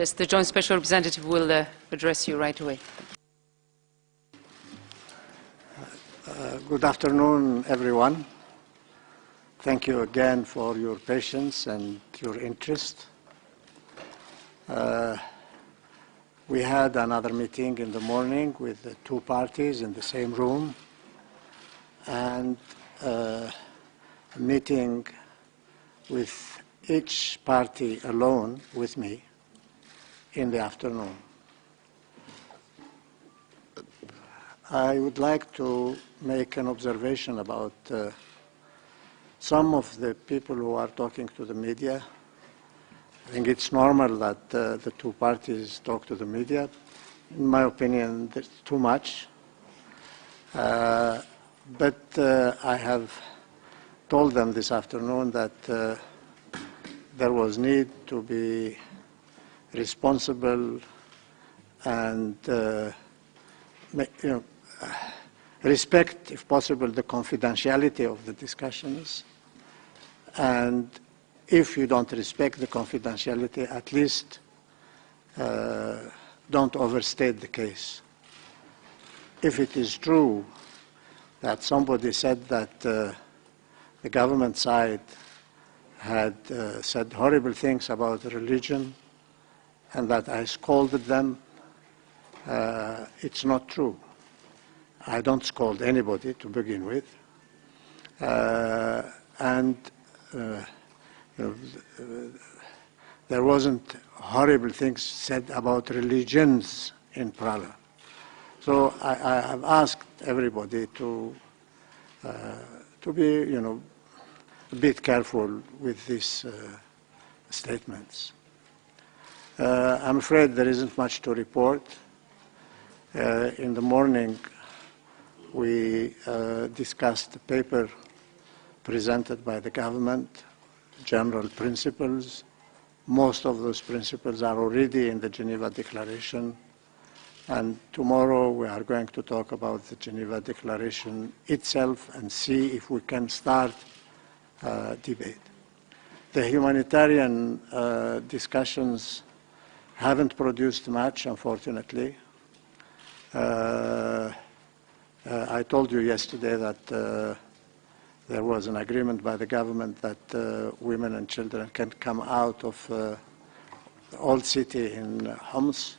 Yes, the Joint Special Representative will address you right away. Good afternoon, everyone. Thank you again for your patience and your interest. We had another meeting in the morning with the two parties in the same room, and a meeting with each party alone with me in the afternoon. I would like to make an observation about some of the people who are talking to the media. I think it's normal that the two parties talk to the media. In my opinion, there's too much. But I have told them this afternoon that there was need to be responsible and respect, if possible, the confidentiality of the discussions. And if you don't respect the confidentiality, at least don't overstate the case. If it is true that somebody said that the government side had said horrible things about religion and that I scolded them, it's not true. I don't scold anybody to begin with. There wasn't horrible things said about religions in Prague. So I have asked everybody to be, a bit careful with these statements. I'm afraid there isn't much to report. In the morning, we discussed the paper presented by the government, general principles. Most of those principles are already in the Geneva Declaration. And tomorrow we are going to talk about the Geneva Declaration itself and see if we can start debate. The humanitarian discussions haven't produced much, unfortunately. I told you yesterday that there was an agreement by the government that women and children can come out of the old city in Homs.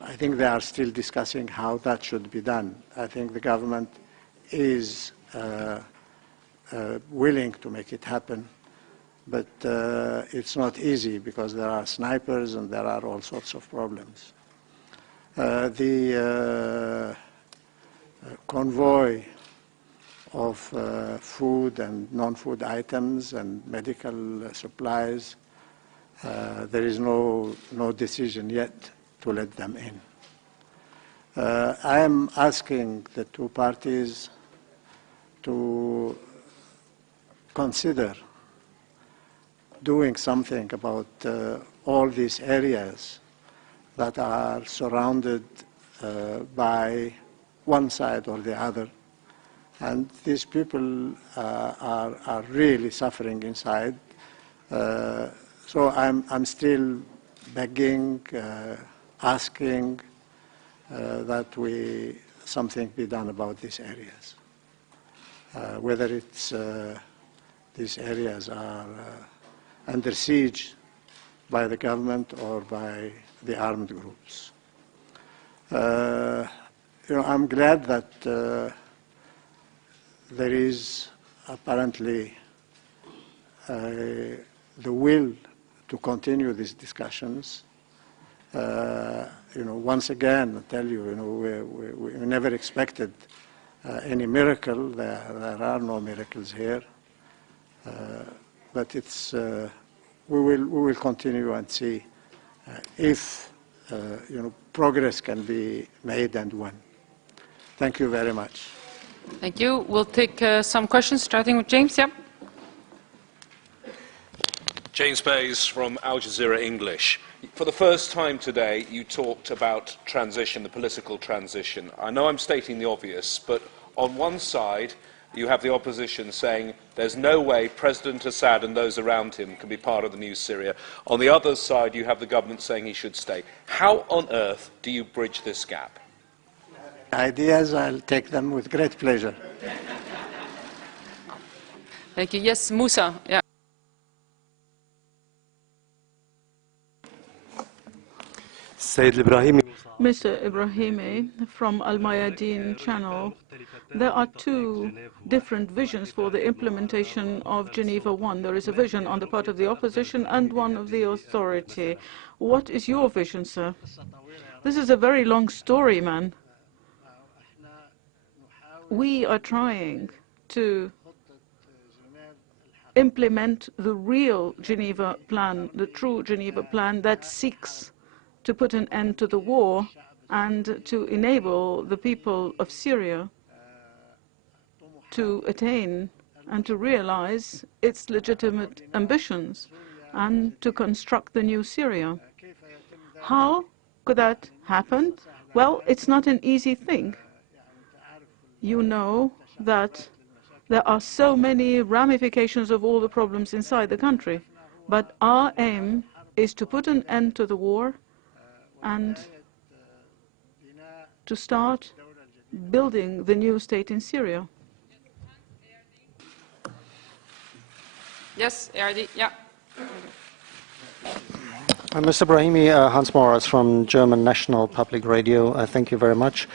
I think they are still discussing how that should be done. I think the government is willing to make it happen, but it's not easy because there are snipers and there are all sorts of problems. The convoy of food and non-food items and medical supplies, there is no decision yet to let them in. I am asking the two parties to consider doing something about all these areas that are surrounded by one side or the other. And these people are really suffering inside. So I'm still begging, asking that something be done about these areas. Whether it's these areas are under siege by the government or by the armed groups. I'm glad that there is apparently the will to continue these discussions. Once again, I tell you, we never expected any miracle. There are no miracles here. But we will continue and see if progress can be made and when. Thank you very much. Thank you. We'll take some questions, starting with James. Yeah. James Bays from Al Jazeera English. For the first time today, you talked about transition, the political transition. I know I'm stating the obvious, but on one side, you have the opposition saying There's no way President Assad and those around him can be part of the new Syria. On the other side, you have the government saying he should stay. How on earth do you bridge this gap? Ideas, I'll take them with great pleasure. Thank you. Yes, Musa. Yeah. Mr. Ibrahimi, from Al Mayadeen channel, there are two different visions for the implementation of Geneva I. There is a vision on the part of the opposition and one of the authority. What is your vision, sir? This is a very long story, man. We are trying to implement the real Geneva plan, the true Geneva plan that seeks to put an end to the war and to enable the people of Syria to attain and to realize its legitimate ambitions and to construct the new Syria. How could that happen? Well, it's not an easy thing. You know that there are so many ramifications of all the problems inside the country, but our aim is to put an end to the war and to start building the new state in Syria. Yes, ARD. Yeah. Mr. Brahimi, Hans Moritz from German National Public Radio. Thank you very much.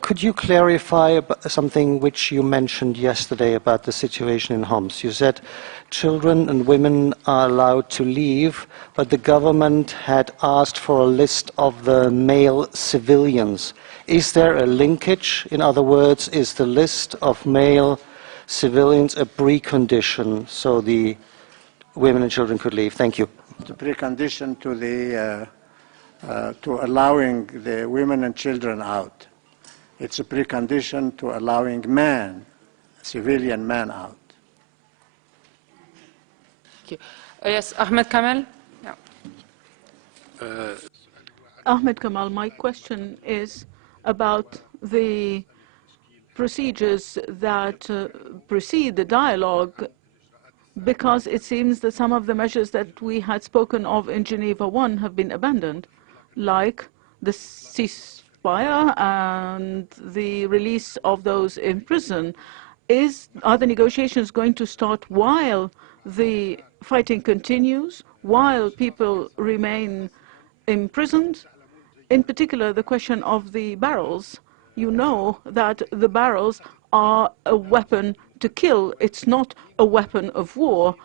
Could you clarify something which you mentioned yesterday about the situation in Homs? You said children and women are allowed to leave, but the government had asked for a list of the male civilians. Is there a linkage? In other words, is the list of male civilians a precondition so the women and children could leave? Thank you. The precondition to allowing the women and children out. It's a precondition to allowing men, civilian men, out. Thank you. Yes, Ahmed Kamal. Yeah. Ahmed Kamal, my question is about the procedures that precede the dialogue, because it seems that some of the measures that we had spoken of in Geneva I have been abandoned, like the ceasefire and the release of those in prison. Are the negotiations going to start while the fighting continues, while people remain imprisoned? In particular, the question of the barrels. You know that the barrels are a weapon to kill. It's not a weapon of war.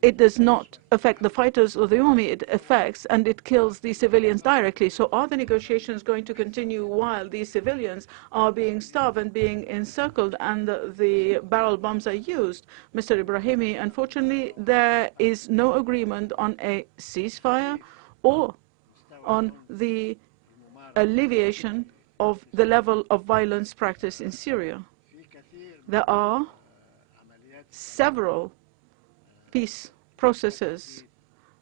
It does not affect the fighters or the army. It affects and it kills the civilians directly. So are the negotiations going to continue while these civilians are being starved and being encircled and the barrel bombs are used? Mr. Ibrahimi, unfortunately, there is no agreement on a ceasefire or on the alleviation of the level of violence practiced in Syria. There are several peace processes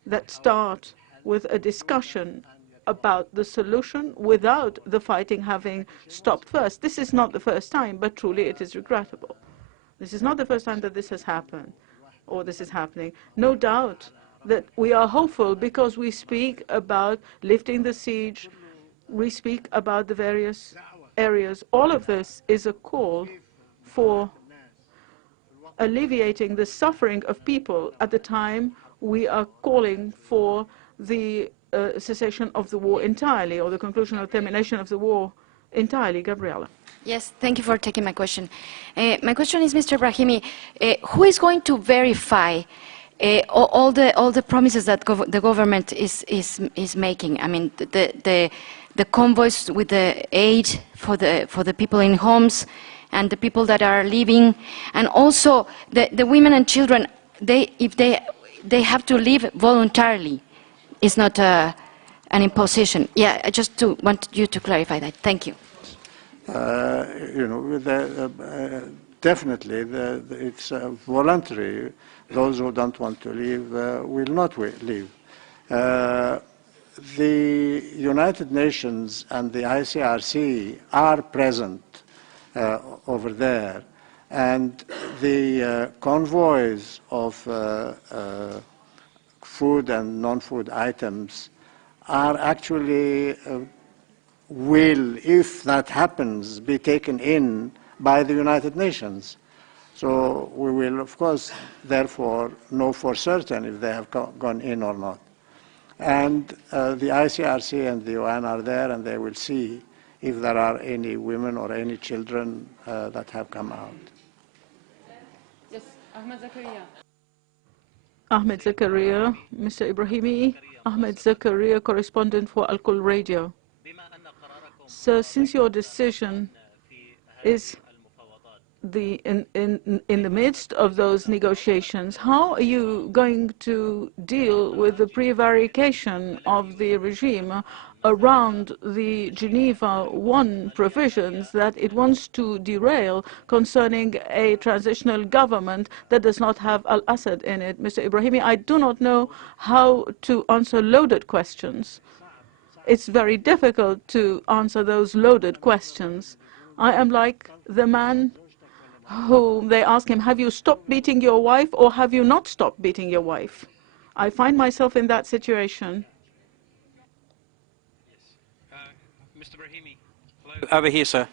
that start with a discussion about the solution without the fighting having stopped first. This is not the first time, but truly it is regrettable. This is not the first time that this has happened, or this is happening. No doubt that we are hopeful because we speak about lifting the siege, we speak about the various areas. All of this is a call for alleviating the suffering of people at the time we are calling for the cessation of the war entirely, or the conclusion or termination of the war entirely. Gabriela. Yes, thank you for taking my question. My question is, Mr. Brahimi, who is going to verify all the promises that the government is making? I mean, the convoys with the aid for the people in homes and the people that are leaving, and also the women and children, if they have to leave voluntarily. It's not an imposition. Yeah, I just want you to clarify that. Thank you. Definitely, it's voluntary. Those who don't want to leave will not leave. The United Nations and the ICRC are present over there, And the convoys of food and non-food items are actually will, if that happens, be taken in by the United Nations. So we will, of course, therefore, know for certain if they have gone in or not. And the ICRC and the UN are there, and they will see if there are any women or any children that have come out. Yes, Ahmed Zakaria. Ahmed Zakaria, Mr. Ibrahimi, Ahmed Zakaria, correspondent for Al Kul Radio. So since your decision is in the midst of those negotiations, how are you going to deal with the prevarication of the regime around the Geneva I provisions that it wants to derail concerning a transitional government that does not have al-Assad in it? Mr. Ibrahimi, I do not know how to answer loaded questions. It's very difficult to answer those loaded questions. I am like the man whom they ask him, have you stopped beating your wife or have you not stopped beating your wife? I find myself in that situation. Mr. Brahimi. Hello. Over here, sir.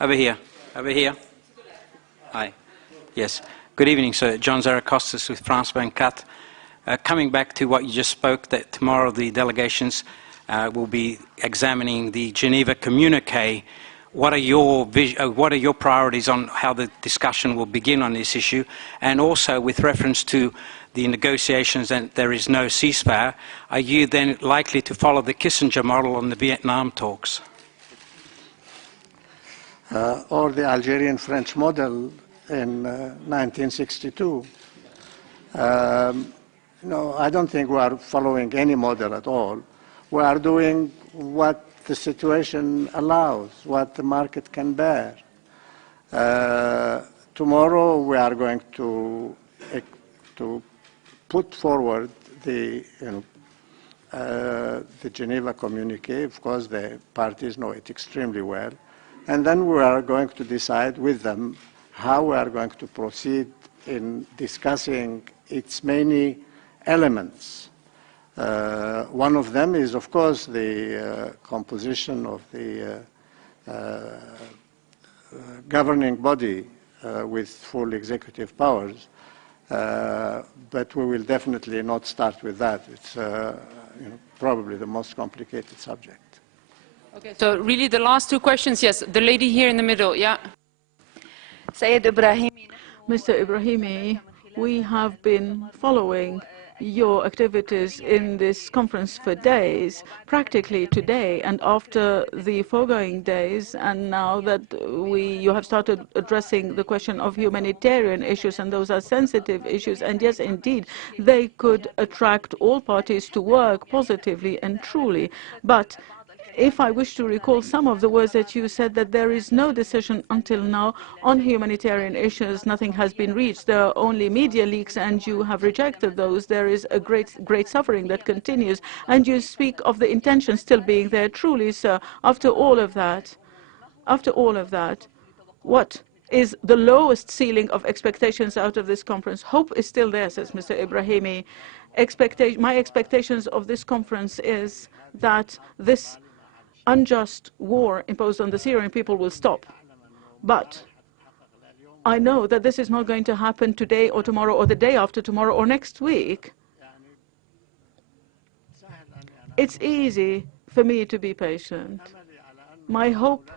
Over here. Over here. Hi. Yes. Good evening, sir. John Zarakostas with France 24. Coming back to what you just spoke, that tomorrow the delegations will be examining the Geneva communique. What are your priorities on how the discussion will begin on this issue? And also with reference to the negotiations and there is no ceasefire, are you then likely to follow the Kissinger model on the Vietnam talks? Or the Algerian-French model in 1962. No, I don't think we are following any model at all. We are doing what the situation allows, what the market can bear. Tomorrow we are going to put forward the Geneva communique. Of course, the parties know it extremely well. And then we are going to decide with them how we are going to proceed in discussing its many elements. One of them is, of course, the composition of the governing body with full executive powers. But we will definitely not start with that. It's probably the most complicated subject. Okay, so really the last two questions, yes. The lady here in the middle, yeah. Mr. Ibrahimi, we have been following your activities in this conference for days, practically today, and after the foregoing days, and now that you have started addressing the question of humanitarian issues, and those are sensitive issues, and yes, indeed, they could attract all parties to work positively and truly. But if I wish to recall some of the words that you said, that there is no decision until now on humanitarian issues, nothing has been reached. There are only media leaks, and you have rejected those. There is a great suffering that continues, and you speak of the intention still being there. Truly, sir, after all of that, what is the lowest ceiling of expectations out of this conference? Hope is still there, says Mr. Ibrahimi. My expectations of this conference is that this unjust war imposed on the Syrian people will stop. But I know that this is not going to happen today or tomorrow or the day after tomorrow or next week. It's easy for me to be patient. My hope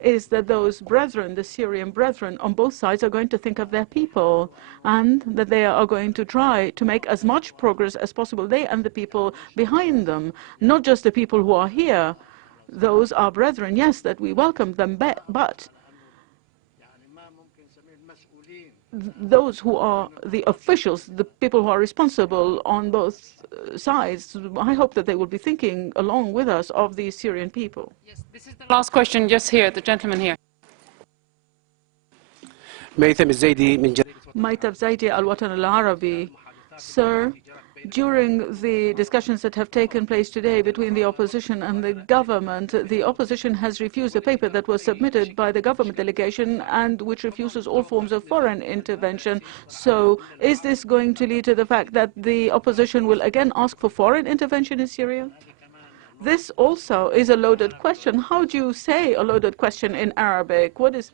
is that those brethren, the Syrian brethren on both sides, are going to think of their people, and that they are going to try to make as much progress as possible, they and the people behind them, not just the people who are here. Those are brethren, yes, that we welcome them, but those who are the officials, the people who are responsible on both sides, I hope that they will be thinking along with us of the Syrian people. Yes, this is the last question, just here, the gentleman here. ميثم الزيدي من Maitab Zaidi, Al-Watan Al-Arabi. Sir, During the discussions that have taken place today between the opposition and the government, the opposition has refused a paper that was submitted by the government delegation and which refuses all forms of foreign intervention. So is this going to lead to the fact that the opposition will again ask for foreign intervention in Syria? This also is a loaded question. How do you say a loaded question in Arabic? What is...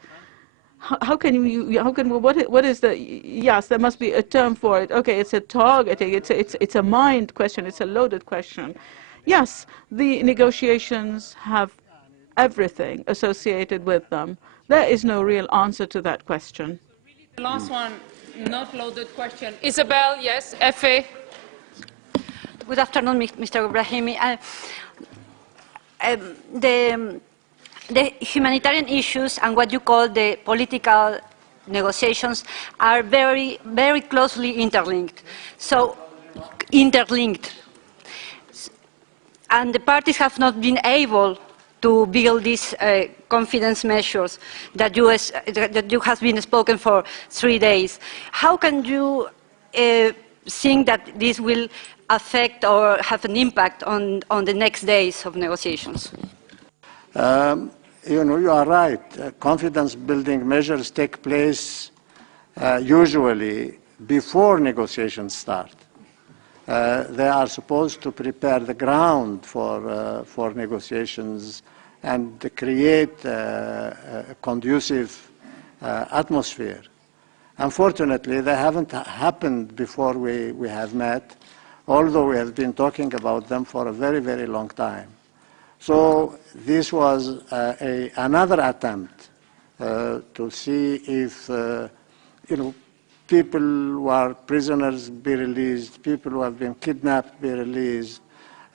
what is the, yes, there must be a term for it. Okay, it's a targeting, it's a mind question, it's a loaded question. Yes, the negotiations have everything associated with them. There is no real answer to that question. The last one, not loaded question. Isabel, yes, Efe. Good afternoon, Mr. Brahimi. The humanitarian issues and what you call the political negotiations are very, very closely interlinked. And the parties have not been able to build these confidence measures that you have been spoken for 3 days. How can you think that this will affect or have an impact on the next days of negotiations? You know, you are right. Confidence-building measures take place usually before negotiations start. They are supposed to prepare the ground for negotiations and create a conducive atmosphere. Unfortunately, they haven't happened before we have met, although we have been talking about them for a very, very long time. So this was another attempt to see if, you know, people who are prisoners be released, people who have been kidnapped be released,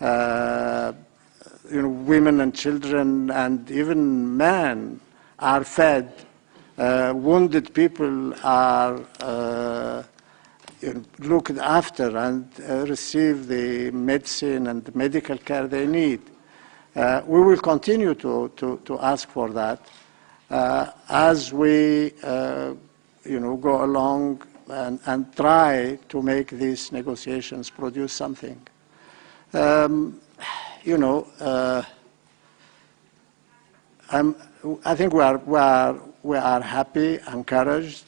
you know, women and children and even men are fed, wounded people are looked after and receive the medicine and the medical care they need. We will continue to ask for that as we you know, go along and try to make these negotiations produce something. You know, I think we are happy, encouraged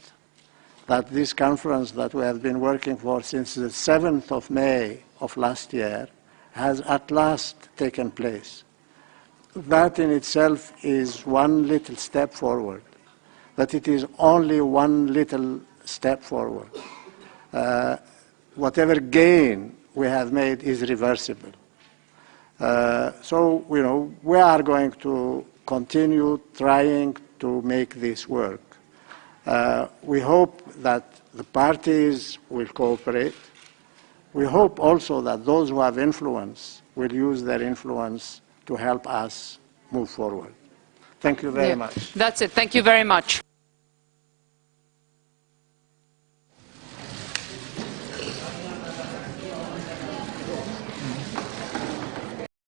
that this conference that we have been working for since the 7th of May of last year has at last taken place. That in itself is one little step forward, but it is only one little step forward. Whatever gain we have made is reversible. So, you know, we are going to continue trying to make this work. We hope that the parties will cooperate. We hope also that those who have influence will use their influence to help us move forward. Thank you very much. That's it. Thank you very much.